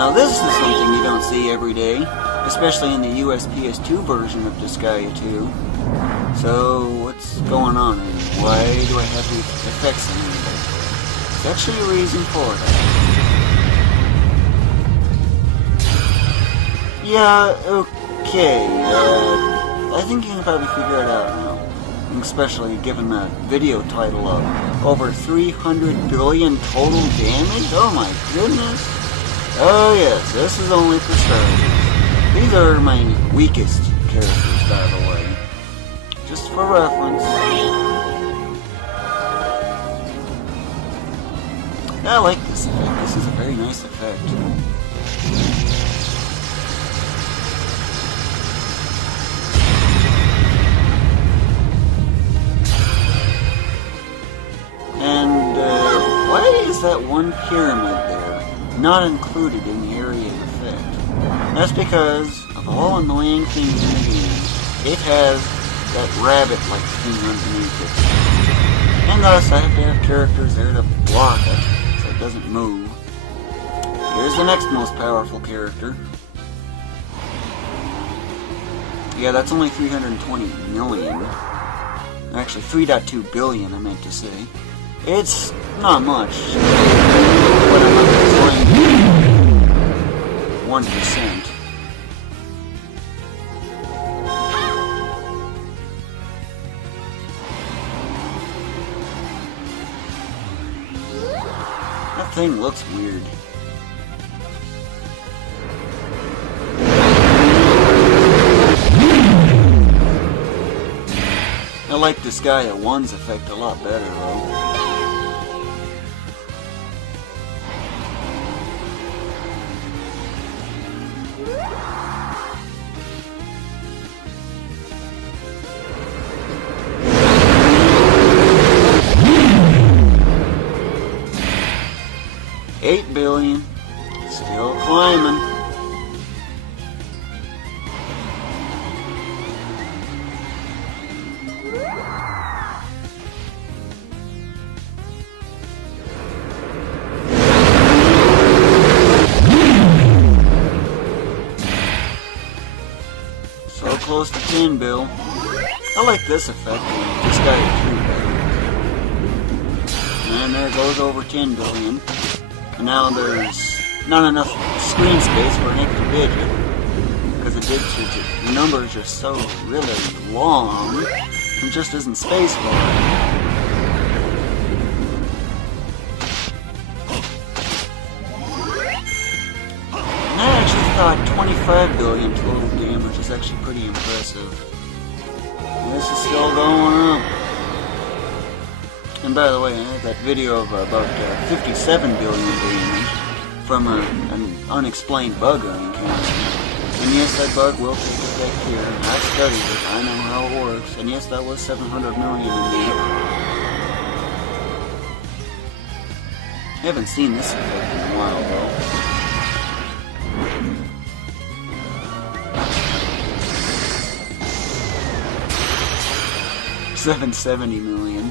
Now this is something you don't see every day, especially in the US PS2 version of Disgaea 2. So, what's going on? Why do I have these effects in here? There's actually a reason for that. Yeah, okay, I think you can probably figure it out now. Especially given the video title of over 300 billion total damage? Oh my goodness! Oh yes, this is only for starters. These are my weakest characters, by the way. Just for reference. I like this effect. This is a very nice effect. And why is that one pyramid there not included in the area of effect? That's because of all annoying things in the game, it has that rabbit-like thing underneath it. And thus, I have to have characters there to block it, so it doesn't move. Here's the next most powerful character. Yeah, that's only 320 million. Actually, 3.2 billion, I meant to say. It's not much. What I'm going to 1%. That thing looks weird. I like Disgaea 1's effect a lot better though. $8 billion, still climbing. So close to 10 bill. I like this effect. This guy is true better. And there goes over 10 billion. And now there's not enough screen space for an extra digit. Because the number is just so really long, there just isn't space for it. And I actually thought 25 billion total damage is actually pretty impressive. And this is still going up. And by the way, I had that video of about 57 billion damage from an unexplained bug I encountered. And yes, that bug will take effect here. I studied it. I know how it works. And yes, that was 700 million indeed. I haven't seen this effect in a while though. 770 million.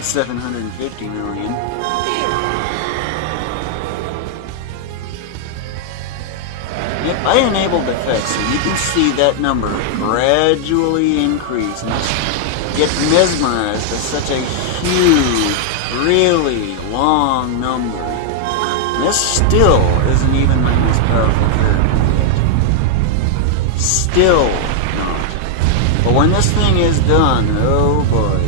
$750 million. Yep, I enabled effects, so you can see that number gradually increase and just get mesmerized by such a huge, really long number. And this still isn't even my most powerful character yet. Still not. But when this thing is done, oh boy.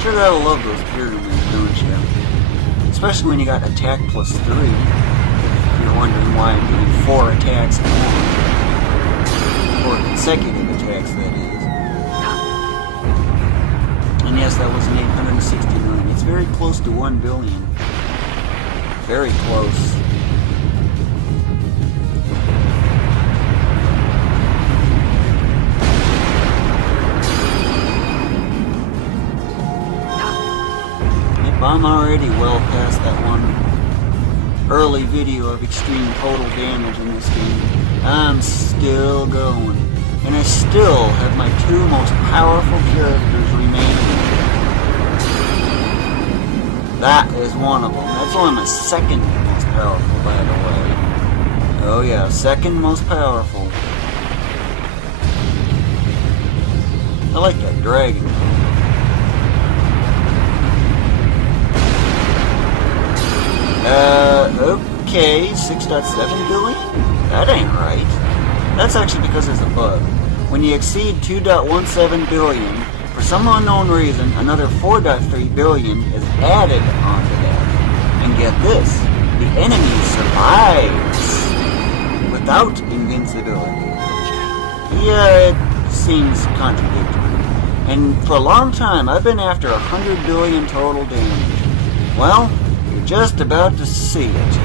Sure gotta love those pyramids, don't you? Especially when you got attack plus 3. If you're wondering why I'm doing 4 attacks at once. 4 consecutive attacks, that is. And yes, that was an 860 million. It's very close to 1 billion. Very close. I'm already well past that one early video of extreme total damage in this game. I'm still going. And I still have my two most powerful characters remaining. That is one of them. That's only my second most powerful, by the way. Oh yeah, second most powerful. I like that dragon. Okay, 6.7 billion? That ain't right. That's actually because there's a bug. When you exceed 2.17 billion, for some unknown reason, another 4.3 billion is added onto that. And get this, the enemy survives without invincibility. Yeah, it seems contradictory. And for a long time, I've been after 100 billion total damage. Well, you're just about to see it.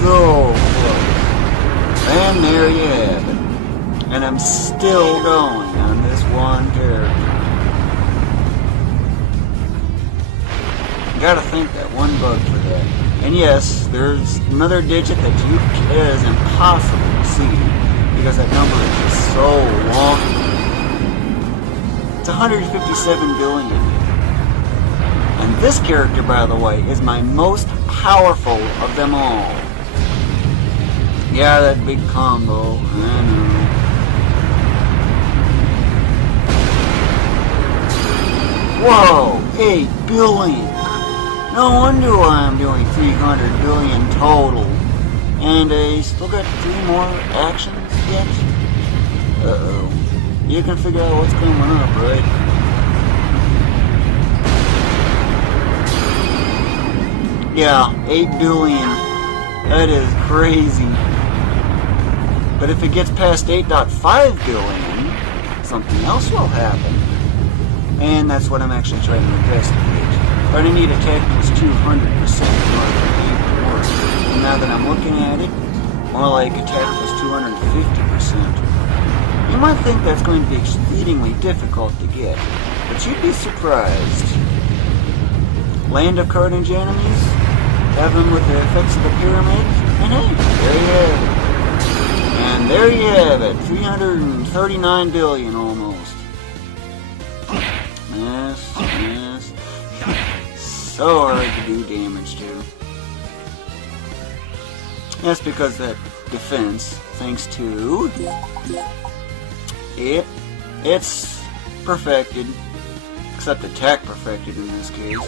So close. And there you have it. And I'm still going on this one character. You gotta thank that one bug for that. And yes, there's another digit that it is impossible to see because that number is just so long. It's 157 billion. And this character, by the way, is my most powerful of them all. Yeah, that big combo. I know. Whoa, 8 billion. No wonder why I'm doing 300 billion total. And I still got 3 more actions yet? Uh-oh. You can figure out what's coming up, right? Yeah, 8 billion. That is crazy. But if it gets past 8.5 billion, something else will happen. And that's what I'm actually trying to investigate. But I need attack plus 200% in order for it to work. And now that I'm looking at it, more like attack plus 250%. You might think that's going to be exceedingly difficult to get, but you'd be surprised. Land of Carnage enemies, have them with the effects of the pyramid, and hey, there you have it. And there you have it, 339 billion almost. Yes. So hard to do damage to. That's because that defense, thanks to... It's perfected. Except attack perfected in this case.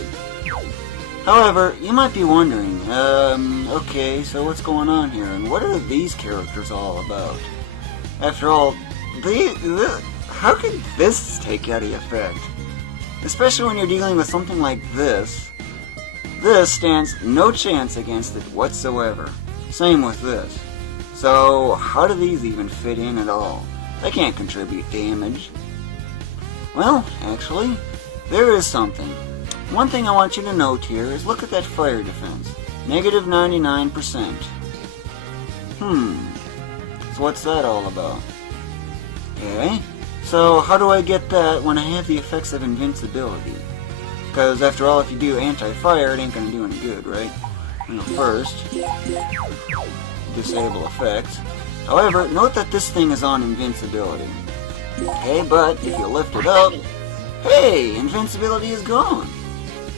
However, you might be wondering, okay, so what's going on here? And what are these characters all about? After all, how could this take any effect? Especially when you're dealing with something like this. This stands no chance against it whatsoever. Same with this. So, how do these even fit in at all? They can't contribute damage. Well, actually, there is something. One thing I want you to note here is look at that fire defense. Negative 99%. So what's that all about? Okay, so how do I get that when I have the effects of invincibility? Because after all, if you do anti-fire, it ain't gonna do any good, right? First, disable effects. However, note that this thing is on invincibility. Okay, but if you lift it up, hey, invincibility is gone.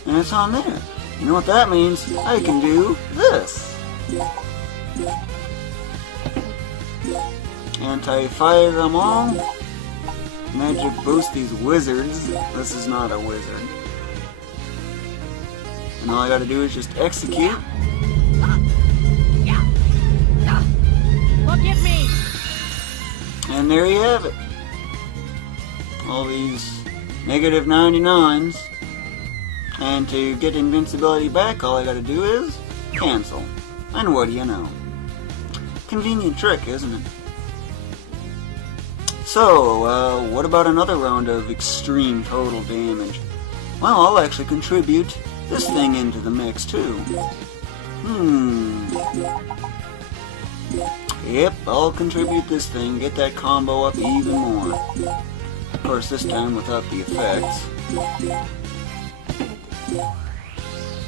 And it's on there. You know what that means? I can do this. Anti-fire them all. Magic boost these wizards. This is not a wizard. And all I gotta do is just execute. Look at me! And there you have it. All these negative 99s. And to get invincibility back, all I gotta do is cancel. And what do you know? Convenient trick, isn't it? So, what about another round of extreme total damage? Well, I'll actually contribute this thing into the mix, too. Yep, I'll contribute this thing, get that combo up even more. Of course, this time without the effects.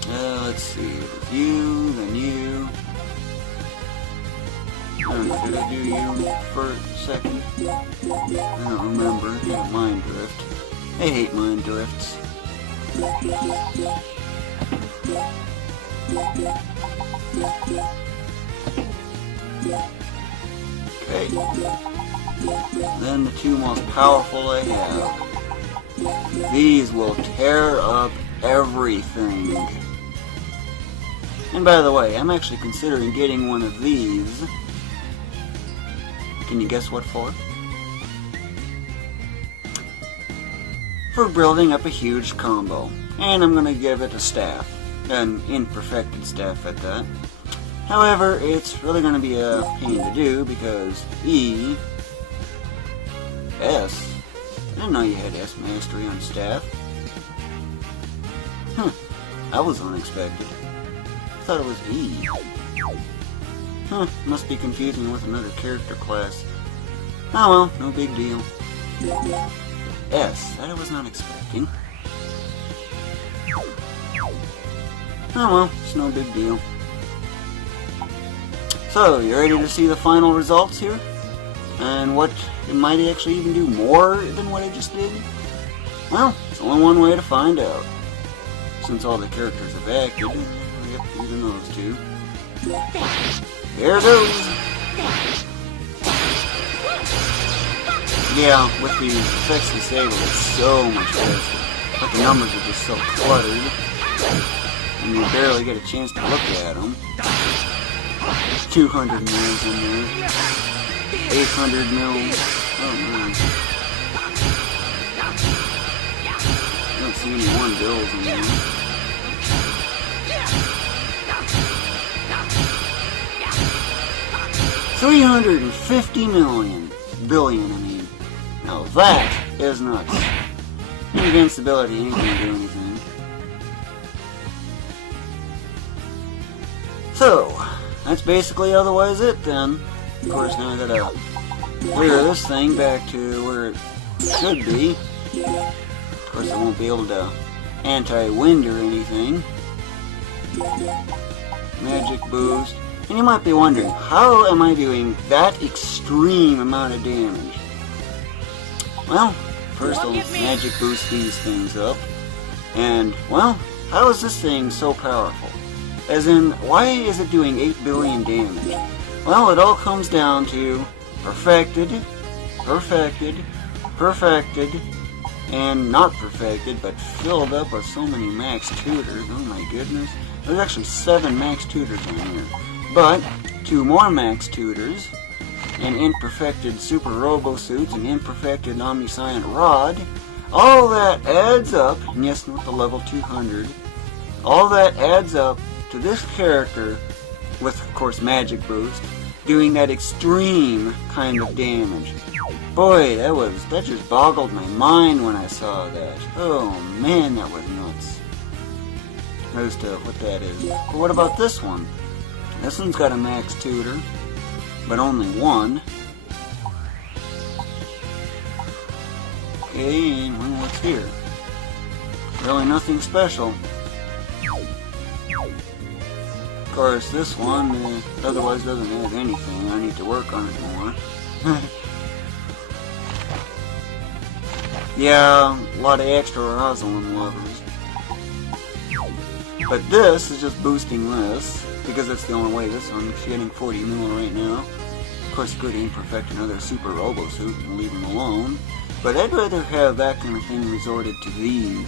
Let's see. It was you, then you. I don't know, did I do you for a second? I don't remember. I had a mind drift. I hate mind drifts. Okay. Then the two most powerful I have. These will tear up everything. And by the way, I'm actually considering getting one of these. Can you guess what for? For building up a huge combo. And I'm going to give it a staff. An imperfected staff at that. However, it's really going to be a pain to do because S. I didn't know you had S mastery on staff. That was unexpected. I thought it was E. Must be confusing with another character class. Oh well, no big deal. S, that I was not expecting. Oh well, it's no big deal. So, you ready to see the final results here? And what it might actually even do more than what I just did? Well, there's only one way to find out. Since all the characters have acted, we have to use those two. Here goes! Yeah, with the effects disabled, it's so much faster. But the numbers are just so cluttered. And you barely get a chance to look at them. 200 mils in there. 800 mils. Oh man. I don't see any 1 bills in there. $350 billion, I mean. Now that is nuts. Invincibility ain't gonna do anything. So, that's basically otherwise it then. Of course, now I gotta clear this thing back to where it should be. Of course, I won't be able to anti-wind or anything. Magic boost. And you might be wondering, how am I doing that extreme amount of damage? Well, first I'll magic boost these things up. And, well, how is this thing so powerful? As in, why is it doing 8 billion damage? Well, it all comes down to perfected, perfected, perfected, and not perfected, but filled up with so many max tutors. Oh my goodness. There's actually 7 max tutors on here. But 2 more max tutors, an imperfected super robo suits, an imperfected omniscient rod. All that adds up, and yes, with the level 200, all that adds up to this character with, of course, magic boost, doing that extreme kind of damage. Boy, that just boggled my mind when I saw that. Oh man, that was nuts. As to what that is. But what about this one? This one's got a max tutor, but only 1. Okay, and what's here? Really nothing special. Of course, this one otherwise doesn't have anything. I need to work on it more. Yeah, a lot of extra Rosalind lovers. But this is just boosting this, because that's the only way this one's getting 40 mil right now. Of course, you could imperfect another super robo suit and leave them alone. But I'd rather have that kind of thing resorted to these,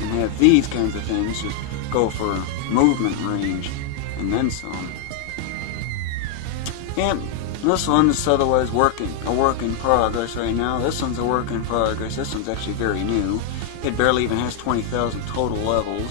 and have these kinds of things just go for movement range, and then some. And this one is otherwise a work in progress right now. This one's a work in progress. This one's actually very new. It barely even has 20,000 total levels.